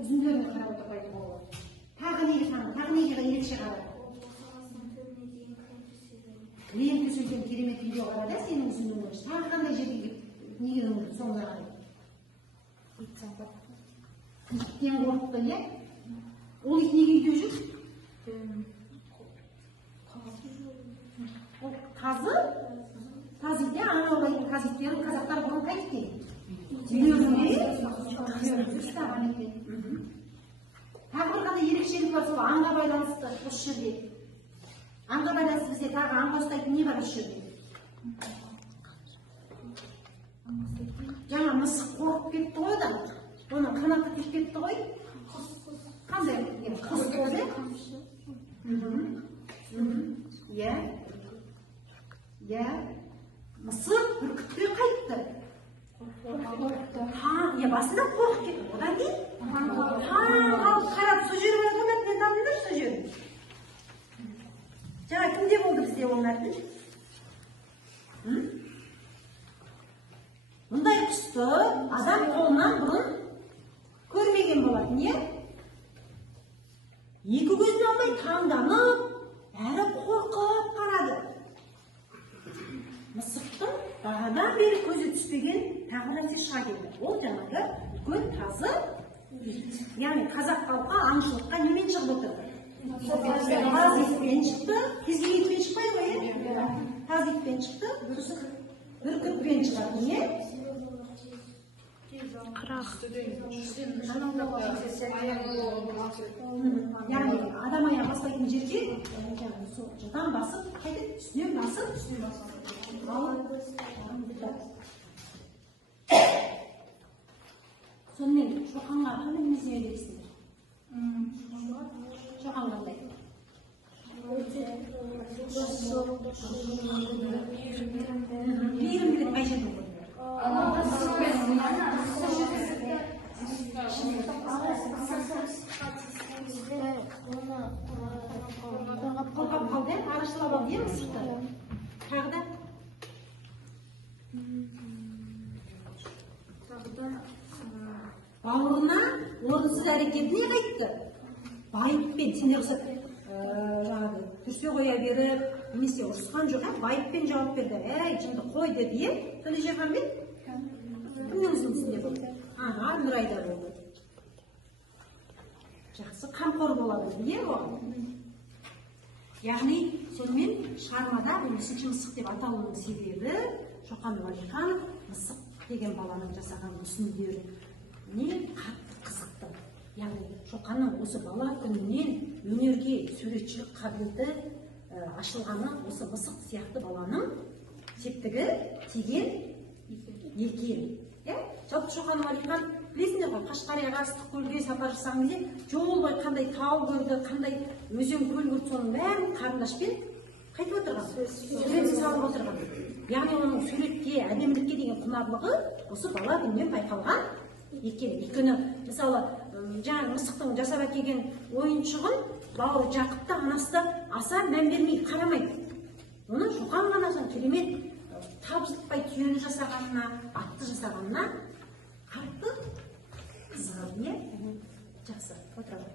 үзінділеріне қарап отырып айтуға болады. Тағы неге ерекше қарады? Клиент төселген керемет видео қарады, сенің үзінділерің. Тағы қандай жерге неге үңілді соңына қарай? Иттен қорықты, не? Ол ит неге үйде жүр? Ол тазы итте, аналайтын тазы иттерін қазақтар бұрын қайткен. Тағы бір қандай ерекшелік бар, сол аңға байланысты осы жерде. Аңға байланысты бізде тағы аңға ұстайтын не бар осы жерде? Жаңа мысық қорқып кетті ғой одан. Оның қанаты кетіп кетті ғой. Қандай? Құс болды? Иә. Мысық бүркітте қайтты. Басында қорқып кетті. Одан кейін? Қарап, сол жері бар ғой, мен танымдар сол жері. Жаңа кімде болды бізде олардың? Мұндай құсты адам қолынан бұрын көрмеген болатын, не? Екі көзін алмай таңданып, әрі қорқып қарады. Мысықтың бағадан бері көзі түспеген тағы нәрсе шыға келді. Ол жаңағы үлкен тазы, яғни қазақ халқы аңшылыққа немен шығып отырды? Таз итпен шықты, кезген итпен шықпайды ғой, е? Таз итпен шықты, бүркітпен шығады, не? Яғни адам аяғы баспайтын жерге жылдан басып, қайтып, үстінен басып, сонымен шоқанға қандай мінезіне бересіңдер? Шоқан қандай? Мейірімділік қай жерде болады? Қолғап қалды, арашылап алды, е, мысықты? Тағы да? Бауырына орынсыз әрекетіне қайтты. Байыппен, сендер ұқсат, түрсе қоя беріп, немесе ұрысқан жоқ, байыппен жауап берді. Жынды қой деді, е? Сондай жер бар ма? Кімнің үзіндісінде болды? Нұрайда болды. Жақсы, қамқор болады, е, оған? Яғни, сонымен шығармада бұл үшінші мысық деп аталуының себебі Шоқан Уәлиханов мысық деген баланың жасаған мүсіндері не қатты қызықты. Яғни, Шоқанның осы бала күнінен өнерге, суретшілік қабілеті ашылғаны осы мысық сияқты баланың септігі тиген екен. Жалпы Шоқан Уәлихан білесіңдер ғой, Қашқарияға Ыстықкөлге сапар жасаған кезде жол бойы қандай тау көрді, қандай өзен көл көрді, соның бәрін қарындашпен қайтып отырған, суретін салып отырған. Яғни оның суретке, әдемілікке деген құмарлығы осы бала күнінен байқалған екен. Өйткені мысалы жаңа мысықтың жасап әкелген ойыншығын бауыры Жақыпта анасы аса мән бермей қарамайды. Оны Шоқан ғана керемет табыстықпай түйені жасағанына, атты жасағанына қатты қызығады, не? Жақсы, отырады.